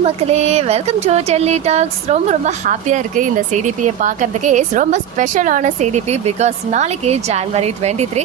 மக்களே, welcome to Delhi tax. ரொம்ப ஹாப்பியாக இருக்குது இந்த சிடிபியை பார்க்கறதுக்கே. ரொம்ப ஸ்பெஷலான சிடிபி பிகாஸ் நாளைக்கு ஜான்வரி 23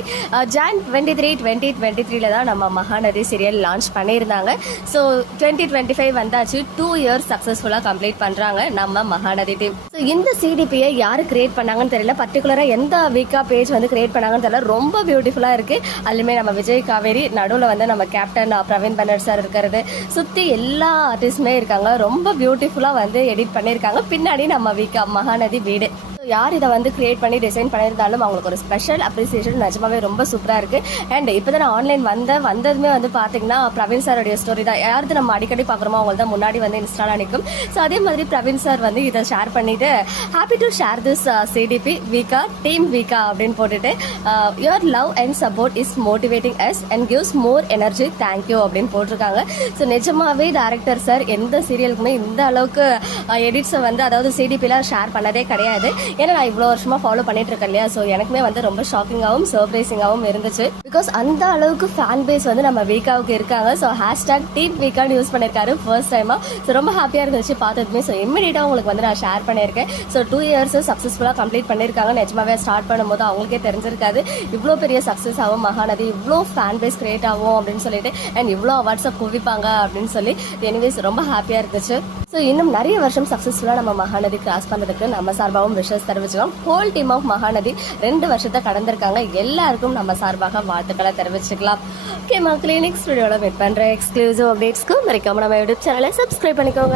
2023 தான் நம்ம மகாநதி சீரியல் லான்ச் பண்ணியிருந்தாங்க. ஸோ 2025 வந்தாச்சு. 2 இயர்ஸ் சக்ஸஸ்ஃபுல்லாக கம்ப்ளீட் பண்ணுறாங்க நம்ம மகாநதி டீம். ஸோ இந்த சிடிபியை யார் கிரியேட் பண்ணாங்கன்னு தெரியல, பர்டிகுலராக எந்த வீக்கா பேஜ் வந்து கிரியேட் பண்ணாங்கன்னு தெரியல. ரொம்ப பியூட்டிஃபுல்லாக இருக்குது. அதுலேயுமே நம்ம விஜய் காவேரி, நடுவில் வந்து நம்ம கேப்டன் பிரவீன் பன்னர் சார் இருக்கிறது, சுற்றி எல்லா ஆர்டிஸ்டுமே இருக்காங்க. ரொம்ப பியூட்டிஃபுல்லாக வந்து எடிட் பண்ணியிருக்காங்க. பின்னாடி நம்ம வீக்கா மகாநதி வீடு. யார் இதை வந்து கிரியேட் பண்ணி டிசைன் பண்ணியிருந்தாலும் அவங்களுக்கு ஒரு ஸ்பெஷல் அப்ரிசியேஷன். நிஜமாவே ரொம்ப சூப்பராக இருக்குது. அண்ட் இப்போ தான் நான் ஆன்லைன் வந்ததுமே வந்து பார்த்தீங்கன்னா பிரவீன் சாருடைய ஸ்டோரி தான். யாருக்கு நம்ம அடிக்கடி பார்க்குறோமோ அவங்க தான் முன்னாடி வந்து இன்ஸ்டாலாக நிற்கும். ஸோ அதே மாதிரி பிரவீன் சார் வந்து இதை ஷேர் பண்ணிவிட்டு happy to share this CDP வீக்கா டீம் வீக்கா அப்படின்னு போட்டுட்டு your love and support is motivating us and gives more energy, thank you அப்படின்னு போட்டிருக்காங்க. ஸோ நிஜமாவே டேரக்டர் சார் எந்த சீரியலுக்குமே இந்த அளவுக்கு எடிட்ஸை வந்து அதாவது சிடிபிலாம் ஷேர் பண்ணதே கிடையாது. ஏன்னா நான் இவ்வளோ வருஷமாக ஃபாலோ பண்ணிட்டு இருக்கேன் இல்லையா. ஸோ எனக்குமே வந்து ரொம்ப ஷாக்கிங்காகவும் சர்ப்ரைசிங்காகவும் இருந்துச்சு. பிகாஸ் அந்த அளவுக்கு ஃபேன் பேஸ் வந்து நம்ம வீக்காவுக்கு இருக்காங்க. ஸோ ஹேஷ்டாக் டீம் வீக்கான்னு யூஸ் பண்ணியிருக்காரு ஃபர்ஸ்ட் டைமாக. ஸோ ரொம்ப ஹாப்பியாக இருந்துச்சு பார்த்ததுமே. ஸோ இம்மிடியட்டாக உங்களுக்கு வந்து நான் ஷேர் பண்ணியிருக்கேன். ஸோ 2 இயர்ஸ் சக்ஸஸ்ஃபுல்லாக கம்ப்ளீட் பண்ணியிருக்காங்க. நிஜமாவே ஸ்டார்ட் பண்ணும்போது அவங்களுக்கே தெரிஞ்சிருக்காது இவ்வளோ பெரிய சக்ஸஸ் ஆகும் மகாநதி, இவ்வளோ ஃபேன் பேஸ் கிரியேட் ஆகும் அப்படின்னு சொல்லிட்டு, அண்ட் இவ்வளோ அவார்ட்ஸை குவிப்பாங்க அப்படின்னு சொல்லி. எனிவேஸ் ரொம்ப ஹாப்பியாக இருந்துச்சு. ஸோ இன்னும் நிறைய வருஷம் சக்ஸஸ்ஃபுல்லாக நம்ம மகாநதி கிராஸ் பண்ணுறதுக்கு நம்ம சார்பாகவும் விஷஸ் தெரிவிச்சுக்கலாம். ஹோல் டீம் ஆஃப் மகாநதி 2 வருஷத்தை கடந்திருக்காங்க. எல்லாருக்கும் நம்ம சார்பாக வாழ்த்துக்களை தெரிவிச்சுக்கலாம். ஓகே மக்களே, நெக்ஸ்ட் வீடியோவில் வெயிட் பண்ணுற எக்ஸ்க்ளூசிவ் அப்டேட்ஸ்க்கு மறக்காம நம்ம யூடியூப் சேனலை சப்ஸ்கிரைப் பண்ணிக்கோங்க.